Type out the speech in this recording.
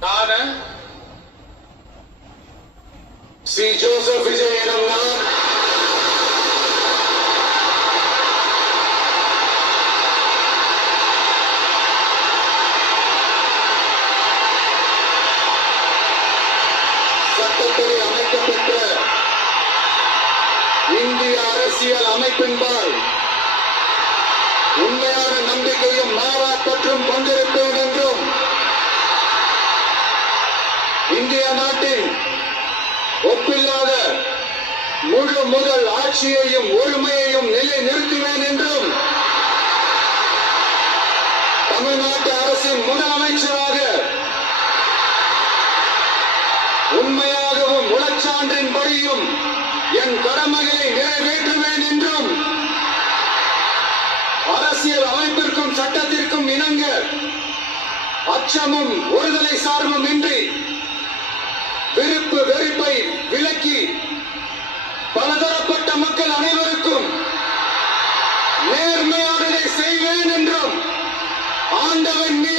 நான் C Joseph Vijay எனும் நான் சட்டப்படி அமைக்கப்பட்ட இந்திய அரசியல் அமைப்பின்பால் உண்மையான நம்பிக்கையும் மாறாப்பற்றும் கொண்டிருப்பேன் என்றும் இந்திய நாட்டின் ஒப்பில்லாத முழு முதல் ஆட்சியையும் ஒருமையையும் நிலை நிறுத்துவேன் என்றும் தமிழ்நாட்டு அரசின் முதலமைச்சராக உண்மையாகவும் உளச்சான்றின்படியும் என் கடமைகளை நிறைவேற்றுவேன் என்றும் அரசியல் அமைப்பிற்கும் சட்டத்திற்கும் இணங்க அச்சமும் ஒருதலை சார்பும் இன்றி விருப்பு வெறுப்பை விலக்கி பலதரப்பட்ட மக்கள் அனைவருக்கும் நேர்மையானதை செய்வேன் என்றும் ஆண்டவன் மீது